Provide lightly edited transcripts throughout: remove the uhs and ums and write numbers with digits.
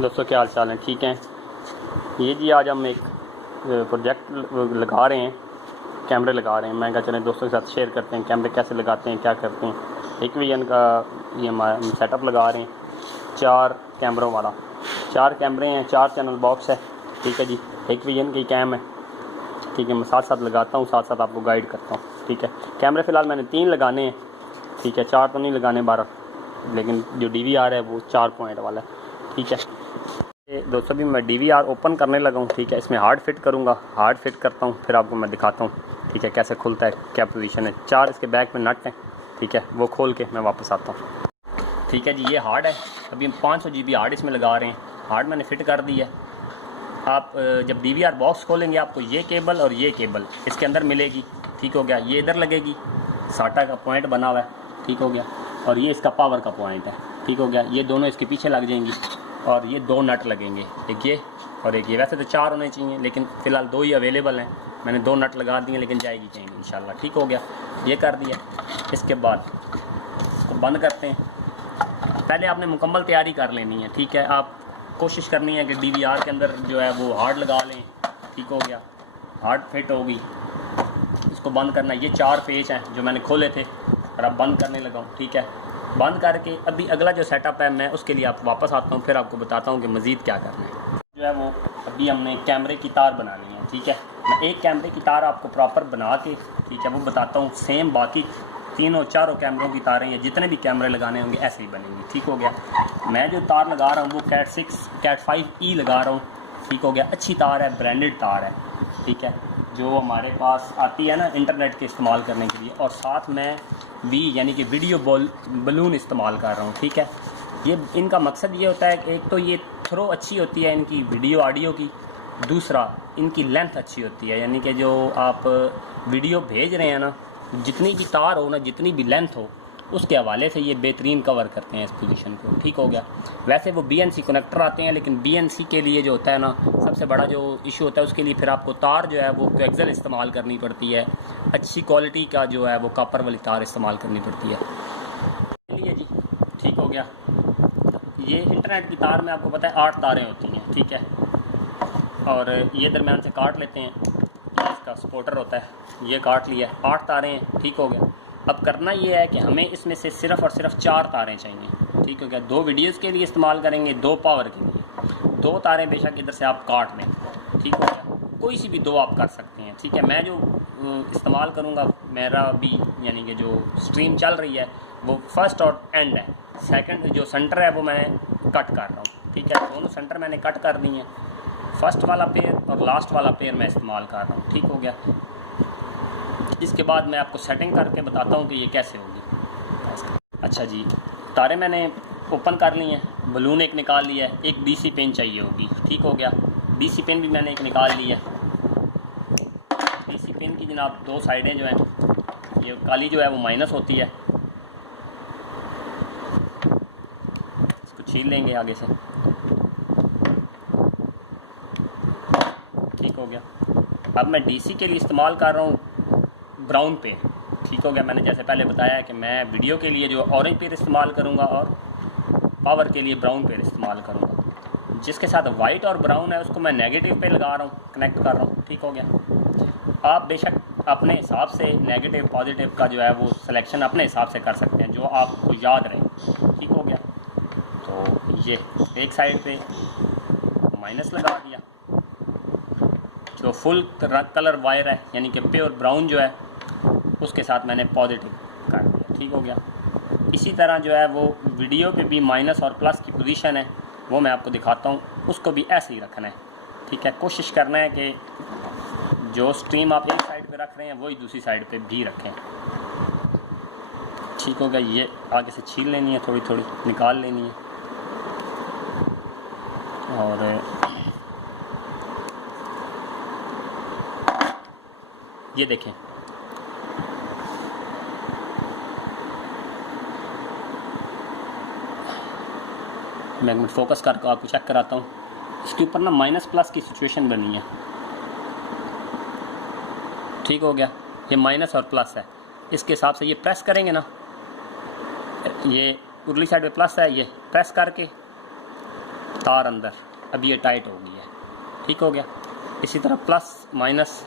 दोस्तों क्या हाल चाल है, ठीक हैं। ये जी आज हम एक प्रोजेक्ट लगा रहे हैं, कैमरे लगा रहे हैं। मैं कहा चलें दोस्तों के साथ शेयर करते हैं कैमरे कैसे लगाते हैं, क्या करते हैं। एक विजन का ये हमारा सेटअप लगा रहे हैं, 4 कैमरों वाला। 4 कैमरे हैं, 4 चैनल बॉक्स है, ठीक है जी। एक विजन की कैम है, ठीक है। मैं साथ साथ लगाता हूँ, साथ साथ आपको गाइड करता हूँ, ठीक है। कैमरे फ़िलहाल मैंने 3 लगाने हैं, ठीक है। 4 तो नहीं लगाने 12, लेकिन जो DVR है वो 4 पॉइंट वाला है, ठीक है। दोस्तों भी मैं DVR ओपन करने लगा हूँ, ठीक है। इसमें हार्ड फिट करूँगा, हार्ड फिट करता हूँ, फिर आपको मैं दिखाता हूँ, ठीक है, कैसे खुलता है, क्या पोजीशन है। 4 इसके बैक में नट हैं, ठीक है। वो खोल के मैं वापस आता हूँ, ठीक है जी। ये हार्ड है, अभी हम 500 GB हार्ड इसमें लगा रहे हैं। हार्ड मैंने फ़िट कर दी है। आप जब DVR बॉक्स खोलेंगे आपको ये केबल और ये केबल इसके अंदर मिलेगी, ठीक हो गया। ये इधर लगेगी, साटा का पॉइंट बना हुआ है, ठीक हो गया। और ये इसका पावर का पॉइंट है, ठीक हो गया। ये दोनों इसके पीछे लग जाएंगी और ये 2 नट लगेंगे, एक ये और एक ये। वैसे तो 4 होने चाहिए, लेकिन फ़िलहाल 2 ही अवेलेबल हैं। मैंने 2 नट लगा दिए, लेकिन जाएगी कहीं इंशाल्लाह, ठीक हो गया। ये कर दिया। इसके बाद इसको बंद करते हैं। पहले आपने मुकम्मल तैयारी कर लेनी है, ठीक है। आप कोशिश करनी है कि DVR के अंदर जो है वो हार्ड लगा लें, ठीक हो गया। हार्ड फिट होगी, इसको बंद करना है। ये 4 पेच हैं जो मैंने खोले थे और अब बंद करने लगा हूँ, ठीक है। बंद करके अभी अगला जो सेटअप है मैं उसके लिए आप वापस आता हूँ, फिर आपको बताता हूँ कि मज़ीद क्या करना है। जो है वो अभी हमने कैमरे की तार बनानी है, ठीक है। मैं एक कैमरे की तार आपको प्रॉपर बना के, ठीक है, वो बताता हूँ। सेम बाकी 3-4 कैमरों की तारें हैं, जितने भी कैमरे लगाने होंगे ऐसे ही बनेंगी, ठीक हो गया। मैं जो तार लगा रहा हूँ वो Cat 5e लगा रहा हूँ, ठीक हो गया। अच्छी तार है, ब्रांडेड तार है, ठीक है, जो हमारे पास आती है ना इंटरनेट के इस्तेमाल करने के लिए। और साथ मैं यानी कि वीडियो बलून इस्तेमाल कर रहा हूँ, ठीक है। ये इनका मकसद ये होता है कि एक तो ये थ्रो अच्छी होती है इनकी वीडियो ऑडियो की, दूसरा इनकी लेंथ अच्छी होती है, यानी कि जो आप वीडियो भेज रहे हैं ना, जितनी भी तार हो ना, जितनी भी लेंथ हो, उसके हवाले से ये बेहतरीन कवर करते हैं इस पोजीशन को, ठीक हो गया। वैसे वो BNC कनेक्टर आते हैं, लेकिन BNC के लिए जो होता है ना, सबसे बड़ा जो इशू होता है उसके लिए फिर आपको तार जो है वो कोएक्सियल इस्तेमाल करनी पड़ती है। अच्छी क्वालिटी का जो है वो कॉपर वाली तार इस्तेमाल करनी पड़ती है। चलिए जी, ठीक हो गया। ये इंटरनेट की तार में आपको पता है 8 तारें होती हैं, ठीक है। और ये दरम्यान से काट लेते हैं, इसका सपोर्टर होता है, ये काट लिया। 8 तारें हैं, ठीक हो गया। अब करना ये है कि हमें इसमें से सिर्फ़ और सिर्फ 4 तारें चाहिए, ठीक हो गया। 2 वीडियोज़ के लिए इस्तेमाल करेंगे, 2 पावर के लिए। 2 तारें बेशक इधर से आप काट लें, ठीक हो गया। कोई सी भी 2 आप कर सकते हैं, ठीक है। मैं जो इस्तेमाल करूँगा, मेरा भी यानी कि जो स्ट्रीम चल रही है वो फर्स्ट और एंड है। सेकंड जो सेंटर है वो मैं कट कर रहा हूँ, ठीक है। दोनों सेंटर मैंने कट कर दी हैं। फर्स्ट वाला पेयर और लास्ट वाला पेयर मैं इस्तेमाल कर रहा हूँ, ठीक हो गया। इसके बाद मैं आपको सेटिंग करके बताता हूँ कि ये कैसे होगी। अच्छा जी, तारे मैंने ओपन कर ली हैं, बलून एक निकाल लिया है, एक DC पिन चाहिए होगी, ठीक हो गया। DC पिन भी मैंने एक निकाल ली है। DC पिन की जनाब 2 साइडें जो हैं, ये काली जो है वो माइनस होती है, इसको छील लेंगे आगे से, ठीक हो गया। अब मैं DC के लिए इस्तेमाल कर रहा हूँ ब्राउन पेन, ठीक हो गया। मैंने जैसे पहले बताया कि मैं वीडियो के लिए जो ऑरेंज पेन इस्तेमाल करूँगा और पावर के लिए ब्राउन पेन इस्तेमाल करूँगा। जिसके साथ वाइट और ब्राउन है उसको मैं नेगेटिव पे लगा रहा हूँ, कनेक्ट कर रहा हूँ, ठीक हो गया। आप बेशक अपने हिसाब से नेगेटिव पॉजिटिव का जो है वो सिलेक्शन अपने हिसाब से कर सकते हैं, जो आपको याद रहे, ठीक हो गया। तो ये एक साइड पे माइनस लगा दिया, जो फुल कलर वायर है यानी कि प्योर ब्राउन जो है उसके साथ मैंने पॉजिटिव कर दिया, ठीक हो गया। इसी तरह जो है वो वीडियो पे भी माइनस और प्लस की पोजीशन है, वो मैं आपको दिखाता हूँ, उसको भी ऐसे ही रखना है, ठीक है। कोशिश करना है कि जो स्ट्रीम आप एक साइड पे रख रहे हैं वही दूसरी साइड पे भी रखें, ठीक हो गया। ये आगे से छील लेनी है, थोड़ी थोड़ी निकाल लेनी है। और ये देखें, मैं एक मिनट फोकस करके आपको चेक कराता हूँ। इसके ऊपर ना माइनस प्लस की सिचुएशन बनी है, ठीक हो गया। ये माइनस और प्लस है, इसके हिसाब से ये प्रेस करेंगे ना, ये उरली साइड पे प्लस है, ये प्रेस करके तार अंदर, अब ये टाइट हो गई है, ठीक हो गया। इसी तरह प्लस माइनस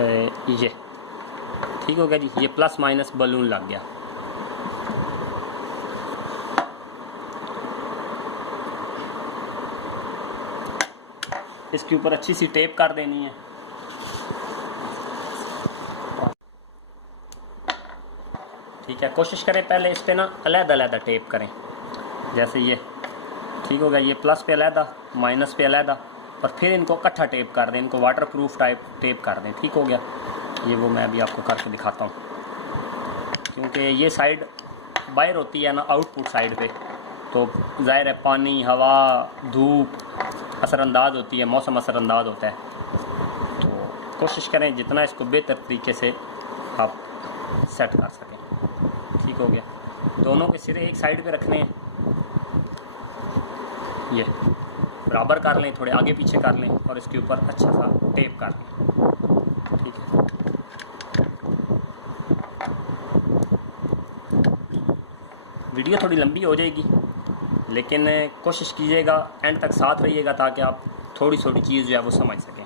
ये, ठीक हो गया जी, ये प्लस माइनस बलून लग गया। इसके ऊपर अच्छी सी टेप कर देनी है। ठीक है, कोशिश करें पहले इस पे ना अलग-अलग टेप करें, जैसे ये, ठीक हो गया। ये प्लस पे अलग, माइनस पे अलग, और फिर इनको इकट्ठा टेप कर दें, इनको वाटरप्रूफ टाइप टेप कर दें, ठीक हो गया। ये वो मैं अभी आपको करके दिखाता हूँ, क्योंकि ये साइड बाहर होती है ना आउटपुट साइड पे, तो ज़ाहिर है पानी, हवा, धूप असरअंदाज होती है, मौसम असरअंदाज होता है। तो कोशिश करें जितना इसको बेहतर तरीके से आप सेट कर सकें, ठीक हो गया। दोनों के सिरे एक साइड पे रखने हैं, ये बराबर कर लें, थोड़े आगे पीछे कर लें, और इसके ऊपर अच्छा सा टेप कर लें, ठीक है। वीडियो थोड़ी लंबी हो जाएगी, लेकिन कोशिश कीजिएगा एंड तक साथ रहिएगा, ताकि आप थोड़ी थोड़ी चीज़ जो है वो समझ सकें,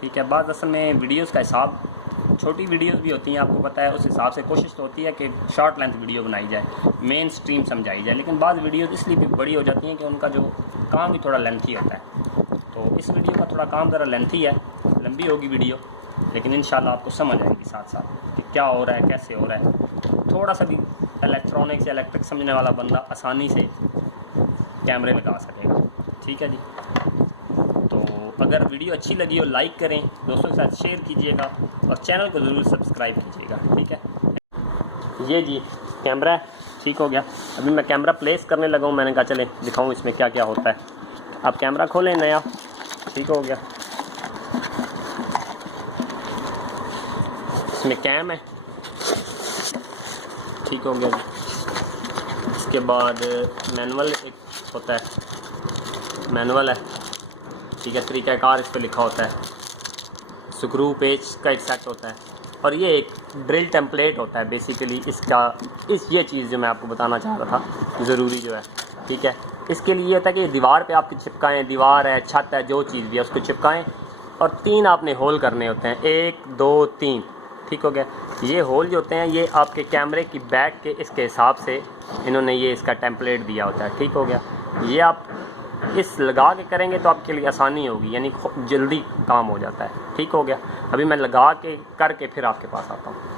ठीक है। बाद असल में वीडियोस का हिसाब, छोटी वीडियोस भी होती हैं, आपको पता है, उस हिसाब से कोशिश तो होती है कि शॉर्ट लेंथ वीडियो बनाई जाए, मेन स्ट्रीम समझाई जाए, लेकिन बाद वीडियोस इसलिए भी बड़ी हो जाती हैं कि उनका जो काम भी थोड़ा लेंथी होता है। तो इस वीडियो का थोड़ा काम ज़रा लेंथी है, लंबी होगी वीडियो, लेकिन इंशाल्लाह आपको समझ आएगी साथ साथ कि क्या हो रहा है, कैसे हो रहा है। थोड़ा सा भी इलेक्ट्रॉनिक्स या इलेक्ट्रिक समझने वाला बंदा आसानी से कैमरे लगा सकेगा, ठीक है जी। तो अगर वीडियो अच्छी लगी हो लाइक करें, दोस्तों के साथ शेयर कीजिएगा, और चैनल को ज़रूर सब्सक्राइब कीजिएगा, ठीक है। ये जी कैमरा है, ठीक हो गया। अभी मैं कैमरा प्लेस करने लगा हूँ, मैंने कहा चले दिखाऊँ इसमें क्या क्या होता है। आप कैमरा खोलें नया, ठीक हो गया। इसमें कैम है, ठीक हो गया। इसके बाद मैनुअल एक होता है, मैनुअल है, ठीक है। तरीक़ाकार इस पर लिखा होता है, स्क्रू पेच का एक सेट होता है, और ये एक ड्रिल टेम्पलेट होता है बेसिकली इसका। ये चीज़ जो मैं आपको बताना चाह रहा था ज़रूरी जो है, ठीक है। इसके लिए ये था कि दीवार पे आपकी चिपकाएँ, दीवार है, छत है, जो चीज़ भी है उसको चिपकाएँ, और 3 आपने होल करने होते हैं, 1 2 3, ठीक हो गया। ये होल जो होते हैं ये आपके कैमरे की बैक के इसके हिसाब से इन्होंने ये इसका टेम्पलेट दिया होता है, ठीक हो गया। ये आप इस लगा के करेंगे तो आपके लिए आसानी होगी, यानी जल्दी काम हो जाता है, ठीक हो गया। अभी मैं लगा के करके फिर आपके पास आता हूँ।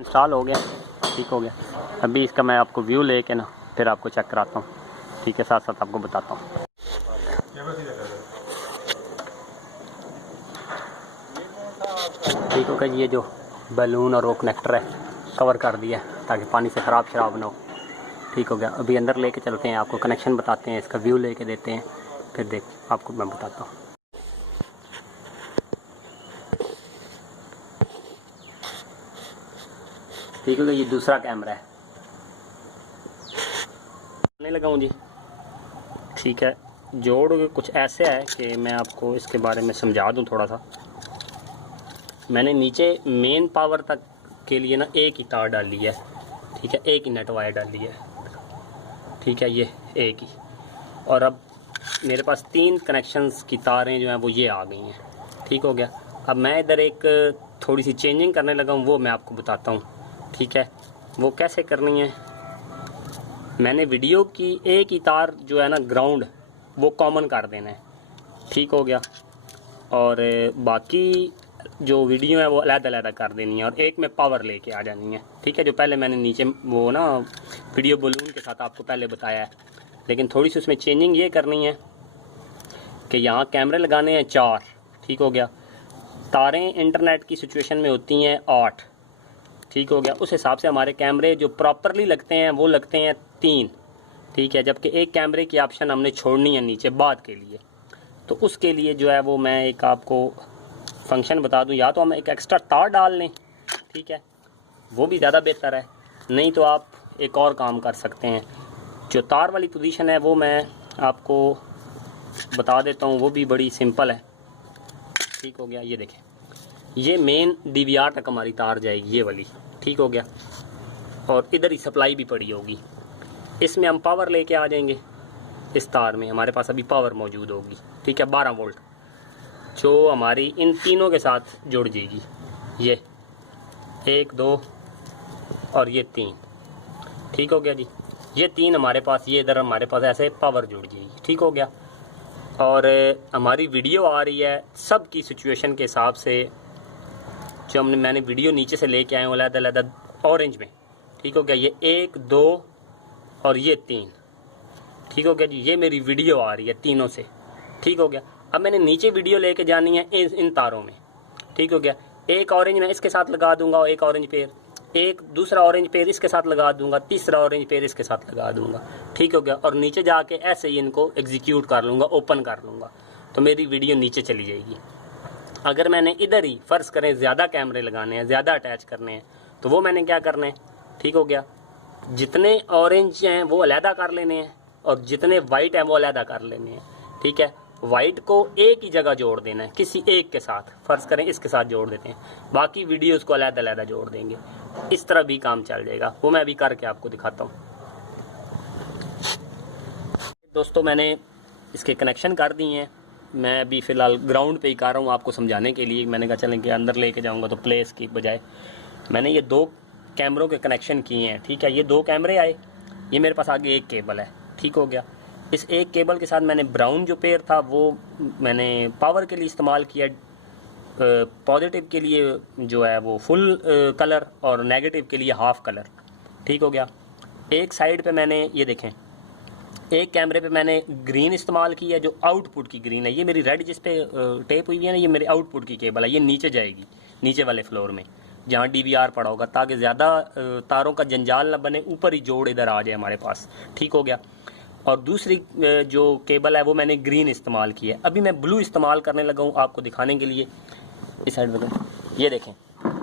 इंस्टॉल हो गया, ठीक हो गया। अभी इसका मैं आपको व्यू लेके ना फिर आपको चेक कराता हूँ, ठीक है, साथ साथ आपको बताता हूँ। ठीक होगा। ये जो बैलून और वो कनेक्टर है कवर कर दिया ताकि पानी से ख़राब शराब ना हो, ठीक हो गया। अभी अंदर लेके चलते हैं, आपको कनेक्शन बताते हैं, इसका व्यू लेके देते हैं, फिर देख आपको मैं बताता हूँ। ठीक है, ये दूसरा कैमरा है, आने लगा हूँ जी। ठीक है, जोड़ कुछ ऐसे है कि मैं आपको इसके बारे में समझा दूँ थोड़ा सा। मैंने नीचे मेन पावर तक के लिए ना एक ही तार डाली है, ठीक है, एक ही नेट वायर डाली है, ठीक है, ये एक ही। और अब मेरे पास 3 कनेक्शंस की तारें जो हैं वो ये आ गई हैं, ठीक हो गया। अब मैं इधर एक थोड़ी सी चेंजिंग करने लगा हूँ, वो मैं आपको बताता हूँ, ठीक है। वो कैसे करनी है, मैंने वीडियो की एक ही तार जो है ना ग्राउंड वो कॉमन कर देना है, ठीक हो गया। और बाकी जो वीडियो है वो अलग-अलग कर देनी है और एक में पावर लेके आ जानी है, ठीक है। जो पहले मैंने नीचे वो ना वीडियो बलून के साथ आपको पहले बताया है, लेकिन थोड़ी सी उसमें चेंजिंग ये करनी है कि यहाँ कैमरे लगाने हैं 4, ठीक हो गया। तारें इंटरनेट की सिचुएशन में होती हैं 8, ठीक हो गया। उस हिसाब से हमारे कैमरे जो प्रॉपरली लगते हैं वो लगते हैं 3, ठीक है। जबकि एक कैमरे की ऑप्शन हमने छोड़नी है नीचे बाद के लिए, तो उसके लिए जो है वो मैं एक आपको फंक्शन बता दूं, या तो हम एक एक्स्ट्रा तार डाल लें, ठीक है, वो भी ज़्यादा बेहतर है। नहीं तो आप एक और काम कर सकते हैं, जो तार वाली पोजीशन है वो मैं आपको बता देता हूँ, वो भी बड़ी सिंपल है, ठीक हो गया। ये देखें, ये मेन DVR तक हमारी तार जाएगी ये वाली, ठीक हो गया। और इधर ही सप्लाई भी पड़ी होगी, इसमें हम पावर लेके आ जाएंगे। इस तार में हमारे पास अभी पावर मौजूद होगी, ठीक है, 12 वोल्ट, जो हमारी इन तीनों के साथ जुड़ जाएगी। ये 1 2 और ये 3, ठीक हो गया जी। ये 3 हमारे पास, ये इधर हमारे पास ऐसे पावर जुड़ जाएगी, ठीक हो गया। और हमारी वीडियो आ रही है सब की सिचुएशन के हिसाब से, जो मैंने वीडियो नीचे से लेके आए हूँ अलग-अलग ऑरेंज में, ठीक हो गया। ये 1 2 और ये 3, ठीक हो गया जी। ये मेरी वीडियो आ रही है तीनों से, ठीक हो गया। अब मैंने नीचे वीडियो लेके जानी है इन तारों में, ठीक हो गया। एक ऑरेंज मैं इसके साथ लगा दूंगा और एक ऑरेंज पेयर, एक दूसरा ऑरेंज पेयर इसके साथ लगा दूंगा, तीसरा ऑरेंज पेयर इसके साथ लगा दूंगा, ठीक हो गया। और नीचे जाके ऐसे ही इनको एग्जीक्यूट कर लूँगा, ओपन कर लूँगा, तो मेरी वीडियो नीचे चली जाएगी। अगर मैंने इधर ही फ़र्ज़ करें ज़्यादा कैमरे लगाने हैं, ज़्यादा अटैच करने हैं, तो वो मैंने क्या करना है, ठीक हो गया। जितने ऑरेंज हैं वो अलहदा कर लेने हैं और जितने वाइट हैं वो अलहदा कर लेने हैं, ठीक है। वाइट को एक ही जगह जोड़ देना है किसी एक के साथ, फ़र्ज़ करें इसके साथ जोड़ देते हैं, बाकी वीडियोस को अलग-अलग जोड़ देंगे। इस तरह भी काम चल जाएगा, वो मैं अभी करके आपको दिखाता हूँ। दोस्तों मैंने इसके कनेक्शन कर दिए हैं, मैं अभी फ़िलहाल ग्राउंड पे ही कर रहा हूँ आपको समझाने के लिए। मैंने कहा चलें कि अंदर लेके जाऊँगा तो प्लेस की बजाय मैंने ये 2 कैमरों के कनेक्शन किए हैं, ठीक है। ये 2 कैमरे आए, ये मेरे पास आगे एक केबल है, ठीक हो गया। इस एक केबल के साथ मैंने ब्राउन जो पेयर था वो मैंने पावर के लिए इस्तेमाल किया, पॉजिटिव के लिए जो है वो फुल कलर और नेगेटिव के लिए हाफ कलर, ठीक हो गया। एक साइड पे मैंने ये देखें, एक कैमरे पे मैंने ग्रीन इस्तेमाल की है, जो आउटपुट की ग्रीन है। ये मेरी रेड जिस पे टेप हुई है ना, ये मेरे आउटपुट की केबल है, ये नीचे जाएगी, नीचे वाले फ्लोर में जहाँ DVR पड़ा होगा, ताकि ज़्यादा तारों का जंजाल ना बने, ऊपर ही जोड़ इधर आ जाए हमारे पास, ठीक हो गया। और दूसरी जो केबल है वो मैंने ग्रीन इस्तेमाल की है। अभी मैं ब्लू इस्तेमाल करने लगा हूँ आपको दिखाने के लिए। इस साइड में ये देखें,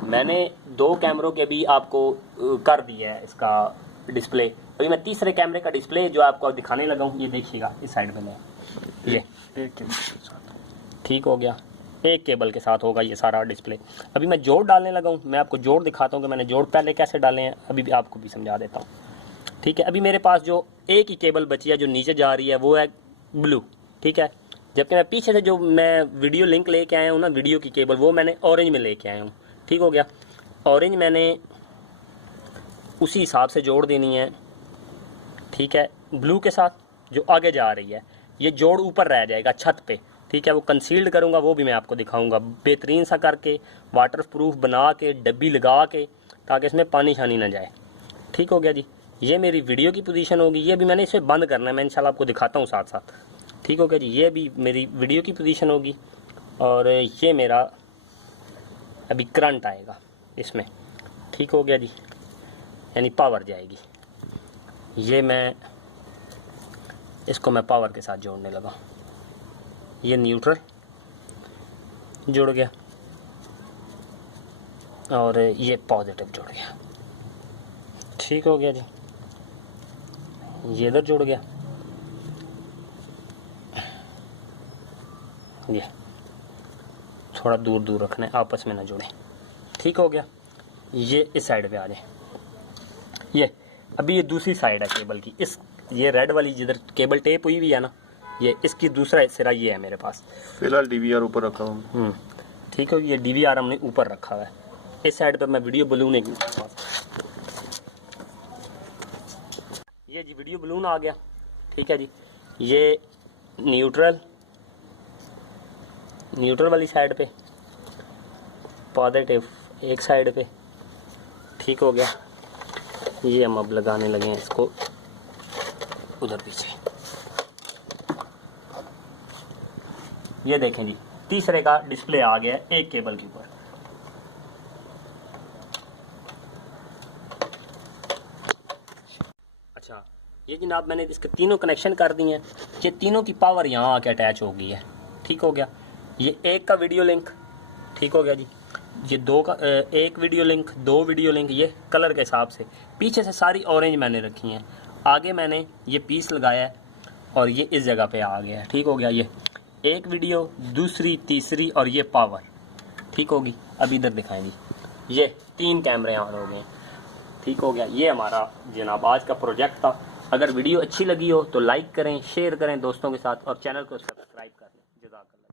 मैंने 2 कैमरों के भी आपको कर दिया है इसका डिस्प्ले। अभी मैं तीसरे कैमरे का डिस्प्ले जो आपको दिखाने लगा हूँ, ये देखिएगा इस साइड में ये एक केबल के साथ, ठीक हो गया, एक केबल के साथ होगा ये सारा डिस्प्ले। अभी मैं जोड़ डालने लगा हूँ, मैं आपको जोड़ दिखाता हूँ कि मैंने जोड़ पहले कैसे डाले हैं, अभी भी आपको भी समझा देता हूँ, ठीक है। अभी मेरे पास जो एक ही केबल बची है जो नीचे जा रही है वो है ब्लू, ठीक है। जबकि मैं पीछे से जो मैं वीडियो लिंक लेके आया हूँ ना, वीडियो की केबल, वो मैंने ऑरेंज में लेके आया हूँ, ठीक हो गया। ऑरेंज मैंने उसी हिसाब से जोड़ देनी है, ठीक है, ब्लू के साथ जो आगे जा रही है। ये जोड़ ऊपर रह जाएगा छत पे, ठीक है। वो कंसील्ड करूँगा, वो भी मैं आपको दिखाऊंगा बेहतरीन सा करके, वाटर प्रूफ बना के, डब्बी लगा के, ताकि इसमें पानी शानी ना जाए, ठीक हो गया जी। ये मेरी वीडियो की पोजीशन होगी, ये भी मैंने इसे बंद करना है, मैं इंशाल्लाह आपको दिखाता हूँ साथ साथ, ठीक हो गया जी। ये भी मेरी वीडियो की पोजीशन होगी और ये मेरा अभी करंट आएगा इसमें, ठीक हो गया जी, यानी पावर जाएगी। ये मैं इसको मैं पावर के साथ जोड़ने लगा, ये न्यूट्रल जुड़ गया और ये पॉजिटिव जुड़ गया, ठीक हो गया जी, ये इधर जुड़ गया, ये थोड़ा दूर दूर रखना है, आपस में ना जुड़े। ठीक हो गया, ये इस साइड पे आ जाए। ये अभी ये दूसरी साइड है केबल की, इस ये रेड वाली जिधर केबल टेप हुई हुई है ना, ये इसकी दूसरा सिरा ये है मेरे पास। फिलहाल डीवीआर ऊपर रखा हूँ। ठीक है, ये डीवीआर हमने ऊपर रखा हुआ है। इस साइड पे मैं वीडियो बलून एक, ये जी वीडियो बलून आ गया। ठीक है जी, ये न्यूट्रल वाली साइड पे, पॉजिटिव एक साइड पे। ठीक हो गया, ये हम अब लगाने लगे हैं इसको उधर पीछे। ये देखें जी, तीसरे का डिस्प्ले आ गया एक केबल के ऊपर। अच्छा, ये जनाब मैंने इसके तीनों कनेक्शन कर दिए हैं। ये तीनों की पावर यहाँ आके अटैच हो गई है। ठीक हो गया, ये एक का वीडियो लिंक, ठीक हो गया जी, ये दो का एक वीडियो लिंक, दो वीडियो लिंक, ये कलर के हिसाब से। पीछे से सारी ऑरेंज मैंने रखी हैं, आगे मैंने ये पीस लगाया है और ये इस जगह पे आ गया है। ठीक हो गया, ये एक वीडियो, दूसरी, तीसरी और ये पावर। ठीक होगी, अब इधर दिखाएं जी, ये 3 कैमरे ऑन हो गए। ठीक हो गया, ये हमारा जनाब आज का प्रोजेक्ट था। अगर वीडियो अच्छी लगी हो तो लाइक करें, शेयर करें दोस्तों के साथ और चैनल को सब्सक्राइब कर लें। जज़ाकल्लाह।